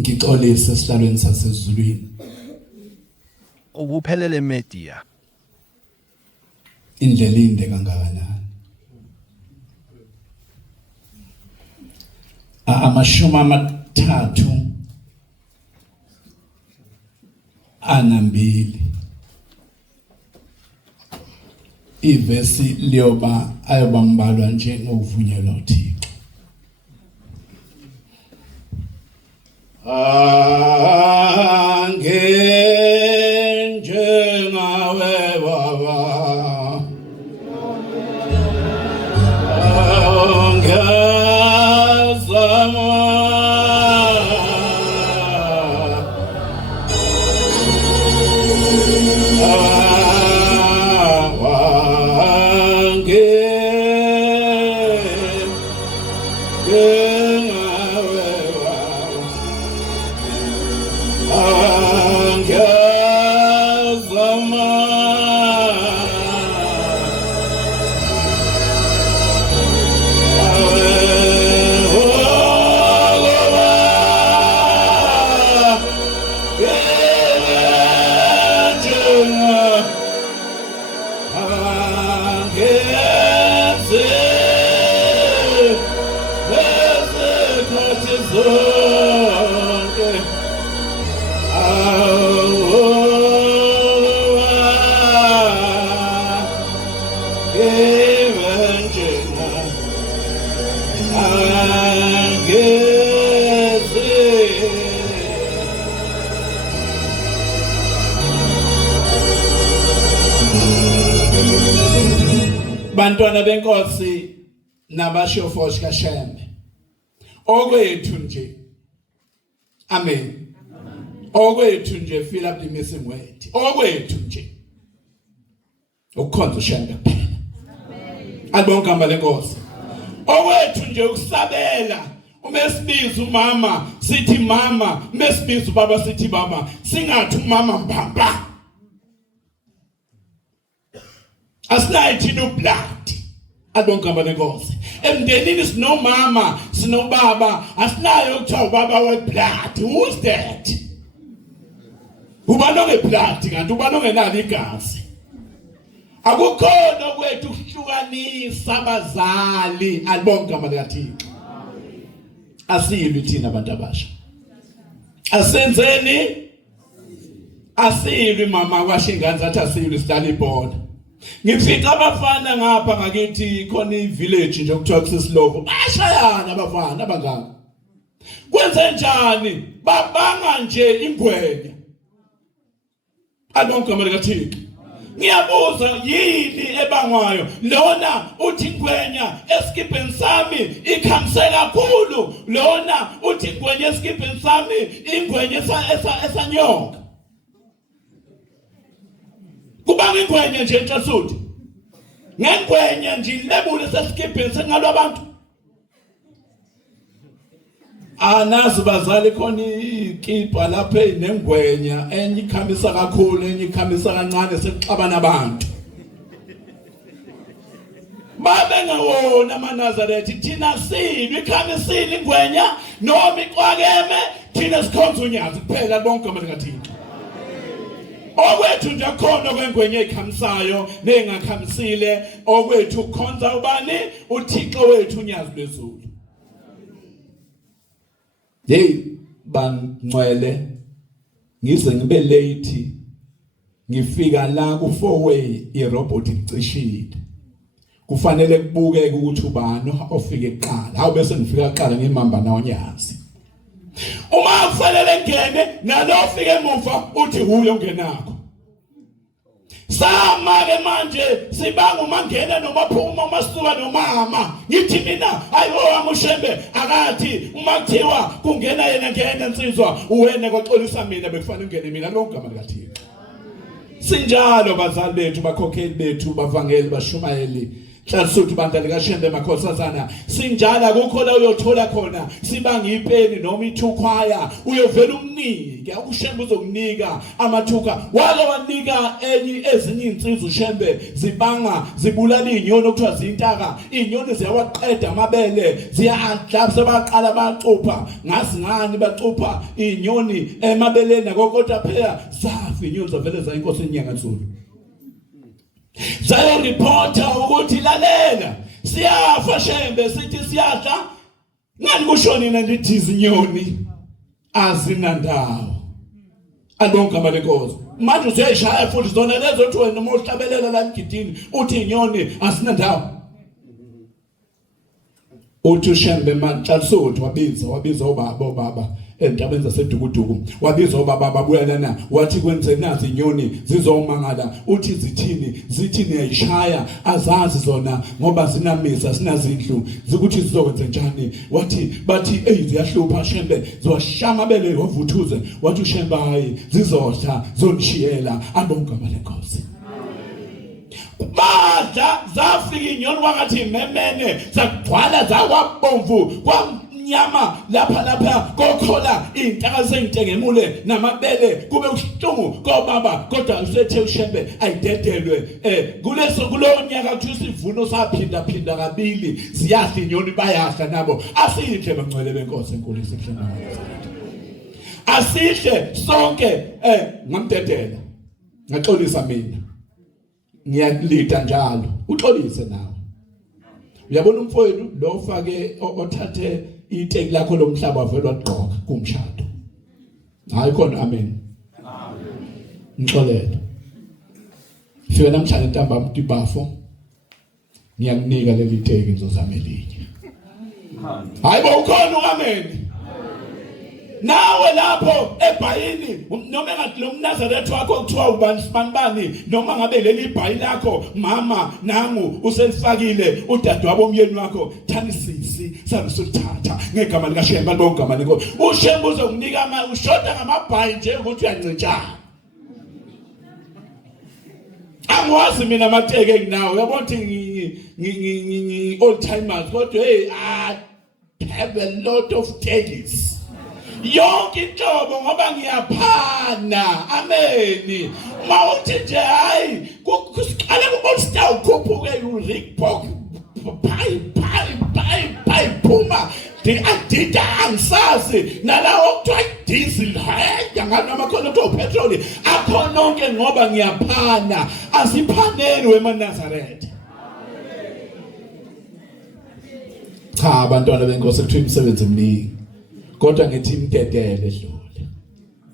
ngixolise esihlalweni sasezulwini ukuphelele media indlela inde kangakanani amashumi amathathu anambili ivesi liyoba ayobambalwa njengovunyelwa uThixo angenjengawe baba angezama bantwana benkosi nabashofoshi kaShembe okwethu nje amen okwethu nje fill up the missing word okwethu nje ukukhonza uShembe kuphela amen alibonke igama lenkosi okwethu nje ukusabela umesibiza umama sithi mama umesibiza ubaba sithi baba singathi umama mbamba asinayithi no blood alibonke igama lenkosi emndenini sinomama sinobaba asinayo ukuthiwa ubaba weblood who's that ubani ongeblood kanti ubani ongenalo igazi akukhona kwethu ukuhlukanisa abazali alibonke igama likaThixo asilwi thina abantu abasha asenzeni asilwi mama kwashingani zathi asilwi sidlala ibhola ngifika abafana ngapha ngakithi khona ivillage nje okuthiwa kusesilovo bashayana abafana abangaka kwenze njani babanga nje ingwenya alibonke igama likaThixo ngiyabuza yini ebangwayo lona uthi ingwenya esikipeni sami ikhamse kakhulu lona uthi ingwenya esikipeni sami ingwenya esanyoka kubanga ingwenya nje entshasuthi ngengwenya nje lebule sesikipeni sengalwa abantu anazi bazali khona ikipa lapha enengwenya enye ikhambisa kakhulu enye ikhambisa kancane sekuxabana abantu babe ngawona amaNazaretha thina silwi ikhamisile ingwenya noma iqwakeme thina sikhonza unyazi kuphela bonke igama likaThixo okwethu nje khona kwengwenya ekhamisayo nengakhamisile okwethu khonza ubani uThixo wethu unyazi lwezulu hey bangcwele ngize ngibe late ngifika la ku four-way irobot icishile kufanele kubukeke ukuthi ubani ofike eqala hawu bese ngifika eqala ngimamba nawonyazi uma kufanele ngene nalofike emuva uthi huyo ongenakho sama-ke manje sibanga uma ngena noma phuma uma suka nomama ngithi mina ayiwo uShembe akathi uma kuthiwa kungena yena ngene insizwa uwena kwaxolisa mina bekufanele ungene mina lonke igama likaThixo sinjalo bazali bethu bakhokheli bethu bavangeli bashumayeli Hlasuthu bandla kaShembe Makhosazana sinjala akukho la uyothola khona sibanga ipeni noma ithukhwaya uyovela umnike uShembe uzokunika amathuka wake wanika ezinye insizwa uShembe zibanga zibulala inyoni okuthiwa zintaka inyoni ziyawaqeda amabele ziyadla sebaqala bacupha ngazi ngani bacupha inyoni emabeleni kodwa phela zafi inyoni zavele za inkosi enyanga nzulu Zayo reporter ukuthi lalela siyafa Shembe sithi siyadla ngani kushonina ndithi izinyoni azinandawo abonke abalenkosi manje usiyashaya futhi zona lezothi wena uma uhlabelela la emgidini uthi inyoni asinandawo uthi uShembe Matshalusuthu wabiza obaba entabeni zasedukuduku wabiza obaba babuya lana wathi kwenze nazi inyoni zizomangala uthi zithi niyayishaya azazi zona ngoba zinamisa sinazindlu zikuthi zizokwenza njani bathi ziyahlupha Shembe ziwashama bele wavuthuze wathi uShembe hayi zizodla zonishiyela abonke abalenkosi badla zafika inyoni wakathi memene zagcwala zakwabomvu kwamnyama lapha kokhola intaka zeyintengemule namabele kube uhlungu kobaba kodwa usethe uShembe ayidedelwe kulowo nyaka kuthi isivuno saphinda kabili ziyahla inyoni bayahla nabo asiyidle bangcwele benkosi enkulu isihlala asihle sonke ngamdedela ngaxolisa mina ngiyakulida njalo uxolise nawe uyabona umfowenu lo ufake othathe iteki lakho lomhlaba wavela wagqoka kumshado hayi khona amen ngixolele fika namhlanje ntambama Tibafo ngiyakunika leli teki ngizozama elinye hayi bo ukhona amen nawe lapho eBhayini noma engathi lo mNazaretha wakho kuthiwa ubani noma ngabe leli bhayi lakho mama nangu uselifakile udadewabo umyeni wakho thanisisi sabisulithatha ngegama lika Shembe bonke igama lenko uShembe uzokunika ushoda ngamabhayi nje ukuthi uyancintshana angwazi mina amateke enginawo uyabona ukuthi old timers kodwa I have a lot of takes yonke inhlobo ngoba ngiyaphana ameni mawuthi nje hayi kusiqale ku-All-Star ukhuphuke uRickbock bye phuma adida angisazi nalawo okuthiwa diesel ngani amakhona okuthiwa upetrol akhona onke ngoba ngiyaphana asiphaneni weManazaretha cha abantwana benkosi kuthiwa imisebenzi eminingi kodwa ngithi imdedele edlule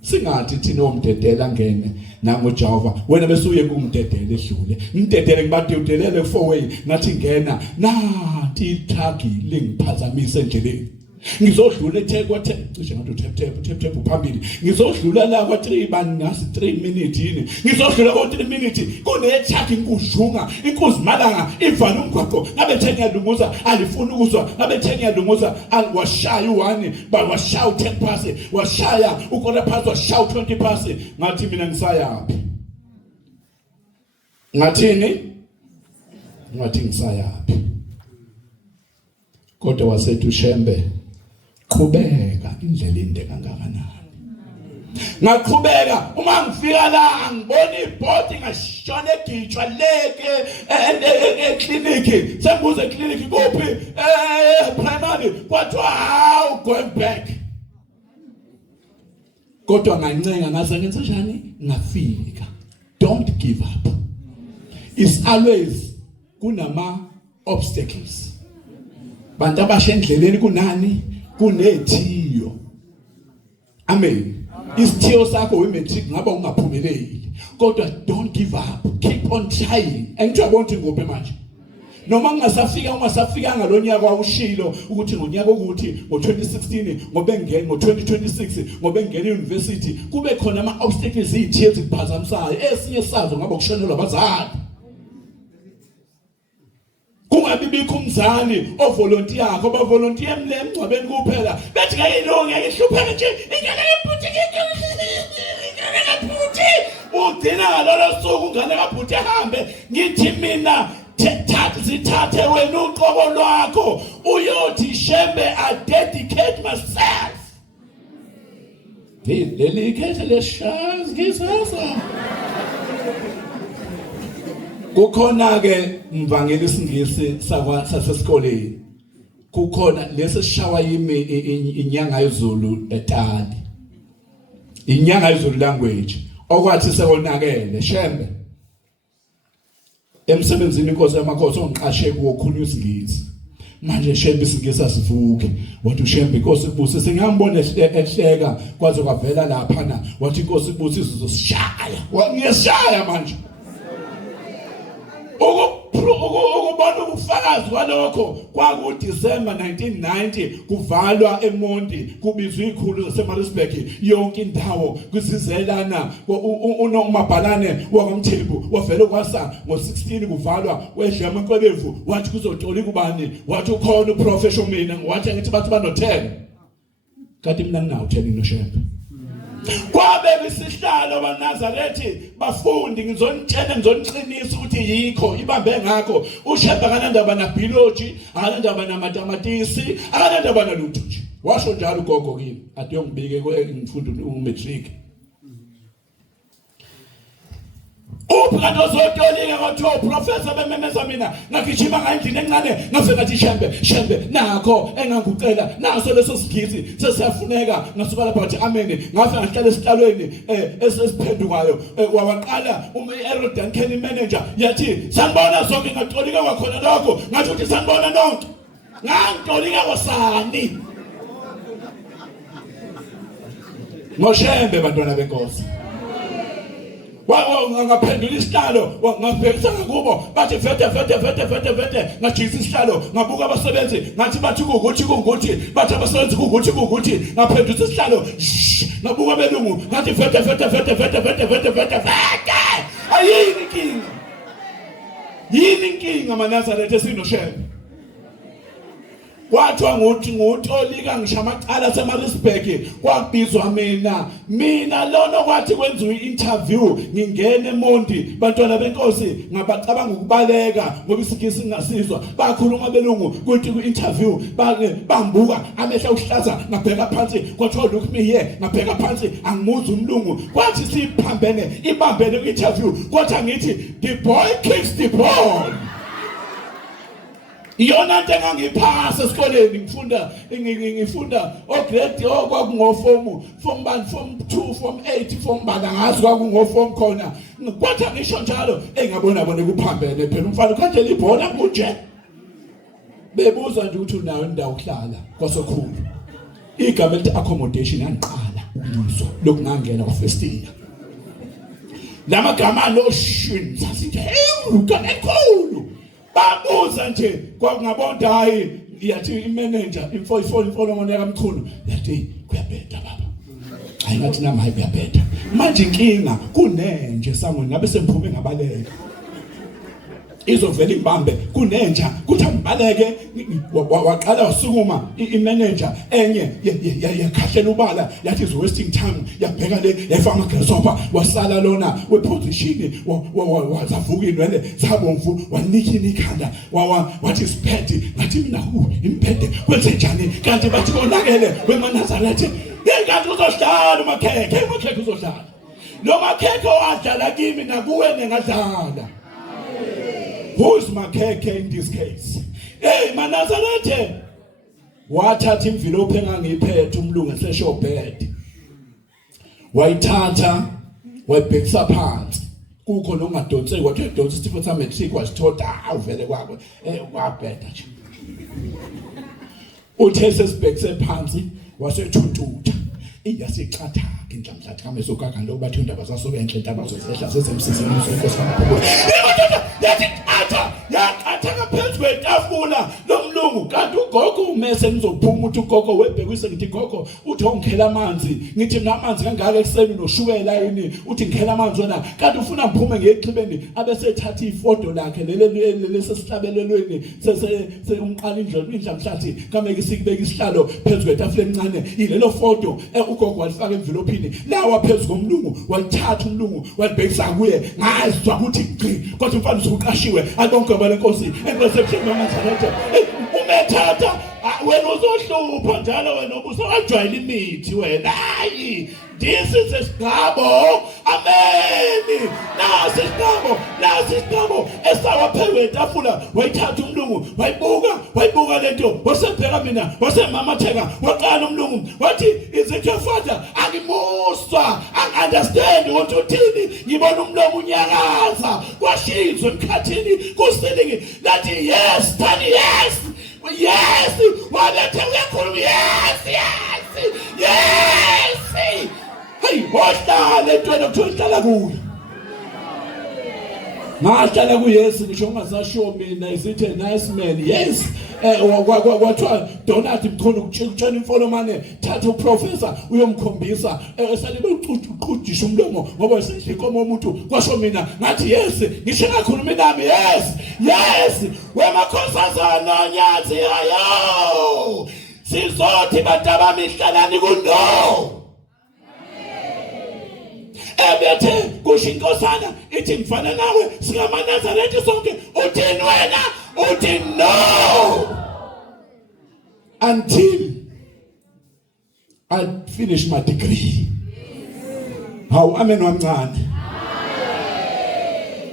singathi thina omdedela ngene nangoJehova wena bese uye kumdedele edlule ngidedele ngibadedelele ku4way ngathi ngena nathi ithagi lingiphazamise endleleni ngizodlula eThekwathe cishe ngathi tap phambili ngizodlula la kwa3 bani ngasi 3 minutes yini ngizodlula ko3 minutes kunethaki inkudlunga inkuzimalanga ivana umgwaqo ngabe thengiyalunguza alifuni ukuzwa ngabe thengiyalunguza washaya u1 washaya u10 past washaya ukona past washaya u20 past ngathi mina ngisayapi ngathi ngisayapi kodwa wasethi uShembe qhubeka indlela inde kangakanani ngaqhubeka uma ngifika la angibona ibhodi ngashona egitshwa leke ekliniki sembuze ekliniki kuphi primary kwathiwa how going back kodwa ngancenga ngase ngenze njani ngafika don't give up is always kunama obstacles bantu abasha endleleni kunani kunethiyo amen isithiyo sakho wemetric ngaba ungaphumeleli kodwa don't give up keep on trying angijabona ukuthi ngophe manje noma ungasafika ngalonyaka kwawushilo ukuthi ngonyaka ukuthi ngo2016 ngobe ngene ngo2026 ngobe ngene university kube khona ama obstacles izithiyo eziphazamisayo esinye sazo ngaba kushonelwa abazali kungabi bikho umzali ovolunteer yakho ba volunteer emngcwabeni kuphela bethi ngeke ilunge ngihlupheke nje ingane kabhuti ugcina ngalolo suku ungane kabhuti ehambe ngithi mina thatha zithathe wena uqobo lwakho uyothi Shembe I dedicate myself. Dedicate leshazi ngisasa. Kukhona ke mvangeli isingisi sasesikoleni. Kukhona lesishawa yimi inyanga yezulu etali. Inyanga yezulu language okwathi sekonakele Shembe. Emsebenzini inkosi yamakhosi ongiqashe kuwo khulunywa isingisi. Manje Shembe isingisi asivuki. Wathi uShembe inkosi ibuse singambona ehleka kwaze kwavela lapha na. Wathi inkosi ibuse izosishaya. Ngiyashaya manje. Ukubona ubufakazi kwalokho kwaku December 1990 kuvalwa eMondi kubizwa izikhulu zaseMaritzburg yonke indawo kusizelana uNomabhalane wakwamthembu wavela kwasa ngo16 kuvalwa wedlama enkwebevu wathi kuzotola kubani wathi ukhona uprofessional mina wathi ngithi bathi bano10 kanti mina nginawo 10 noShembe. Kwabe isihlalo baNazarethi bafundi ngizoniqinisa ukuthi yikho ibambe ngakho uShembe akanandaba na biology akanandaba na mathematics akanandaba na lutho nje washo njalo ugogo kimi ade yongibike ngifunda umatric kanti uzotolika kwathiwa uprofessor bememeza mina ngagijima ngayindini encane ngafika ngathi Shembe nakho engangucela naso leso sigisi sesiyafuneka ngasuka lapha wathi amen ngafika ngahlala esihlalweni esesiphendukayo waqala uMerodin Kenny manager yathi sanibona sonke ngatolika kwakhona lokho ngathi uthi sanibona nonke ngangitolika kwasani ngoShembe bantwana benkosi. Ngaphendula isihlalo ngabhekisa kubo bathi vete ngajisa isihlalo ngabuka abasebenzi ngathi bathi kungukuthi bathi abasebenzi kungukuthi ngaphendula isihlalo ngabuka belungu ngathi vete ayini inkinga maNazaretha esinoShembe wathiwa ngutolika ngisho amacala aseMaritzburg kwabizwa mina lona kwathi kwenziwe interview ngingene eMondi bantwana benkosi ngabacabanga ukubaleka ngoba isigisi ngasizwa bakhuluma belungu kuthi ku-interview bambuka amehla uhlaza ngabheka phansi kwathiwa look me here ngabheka phansi angimuzi umlungu kwathi ibambene ku-interview kwathi angithi the boy kicks the ball. Iyona nto engangiphasa esikoleni ngifunda grade form 1 form 2 form 8 form bala ngazi kwakungoform khona kwathi ngisho njalo ngabona kuphambene phela umfana kanje libhola kunje bebuza nje ukuthi unayo indawo ukuhlala kwasokhulu igama elithi accommodation yangiqala ukuzwa lokungangena kwa-first year lamagama noshini sasithi kanekhulu babuza nje kwakungabonda hayi yathi imanager imfolomoni yakamkhulu yathi kuyabheda baba hayi ngathi nami hayi kuyabheda manje inkinga kunenje samweni ngabe semphume ngabaleka izovela ibambe kunenja kuthi ambaleke waqala wasukuma imanager enye yakhahlela ubala yathi is wasting time yabheka le yafaka amagrasshopper wasala lona weposition wazavuka inwele zabomvu wanikina ikhanda wathi siphethe ngathi mina imphethe kwenze njani kanti bathi konakele weManazaretha kanti uzohlala umakhekhe uzohlala lo makhekhe wadlala kimi nakuwe nengadlala. Who is Makeke in this case? Hey, maNazaretha. Wathatha imvilophi engangiphethe umlungu eseshobhede. Wayithatha, wayibhekisa phansi. Kukho longadonseki wathi edonsa isifo samatric wasithola uvele kwakho. Kwabheda nje. Uthe sesibhekise phansi wasethuntuta. Iyasicatha inhlamhla kame sokaka lo bathi indaba zasobe enhle indaba zosehla sesemsizini inkosi kaMkhulu. Yathi yaqatha ngaphezu kwetafula lomlungu kanti gogo umese ngizophuma uthi ugogo webhekise ngithi gogo uthi ongikhela amanzi ngithi namanzi kangaka ekseni noshukela yini uthi ngikhela amanzi wena kanti ufuna ngiphume ngexhibeni abese ethatha ifoto lakhe lesesihlabelelweni sese umqala indlela mhlathi kameke sikubeka isihlalo phezulu kwetafula encane ilelo foto ugogo walifaka envelope lawa phezulu komlungu walithatha umlungu walibhekisa kuye ngazizwa ukuthi gqi kodwa mfana usuqashiwe abonke balenkosi enreception namazarethe umethatha wena uzohlupha njalo wena ubusawajwayela imithi wena hayi this is isigaba amen nasi isigaba esawaphewe etafula wayithatha umlungu wayibuka lento wasebheka mina wasemamatheka waqala umlungu wathi is it your father angimuswa understand ukuthi uthini ngibona umlomo unyakaza kwashizwe emkhathini kusilingi lathi yes tani yes walethe uyakhuluma yes hey wahlala entweni okuhlala kuyo ngahlala kuyesu ngisho ungasashiwo mina isithi nice man yes kwathiwa Donald mkhona ukutshela imfolomane thatha uprofessor uyomkhombisa esalibe uqhudisha umlomo ngoba esenhlikomo umuntu kwasho mina ngathi yes ngisho ngakhuluma nami yes wemakhosazana nyathi ayo sizothi bataba mihlalani kuno ebethe kusho inkosana ithi ngifana nawe singamanazarethe sonke uthini wena uthi no until I finish my degree. How amen wamncane.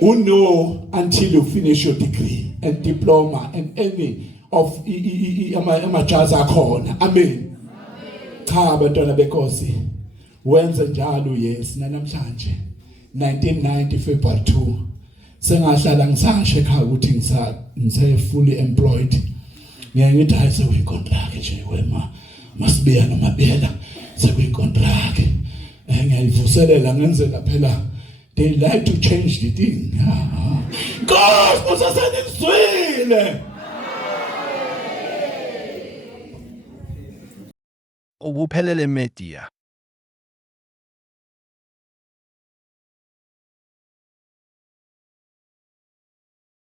No until you finish your degree and diploma and any of amajazi akhona. Amen. Cha bantwana benkosi wenze njalo yes namhlanje 1990 February 2 sengahlala ngisashe ekhaya ukuthi ngise fully employed ngiyayithi ayise uyi contract nje wema masibiya nomabela sekuyi contract ngiyayivuselela ngenzela phela they like to change the thing God usaseniswile ubuphelele media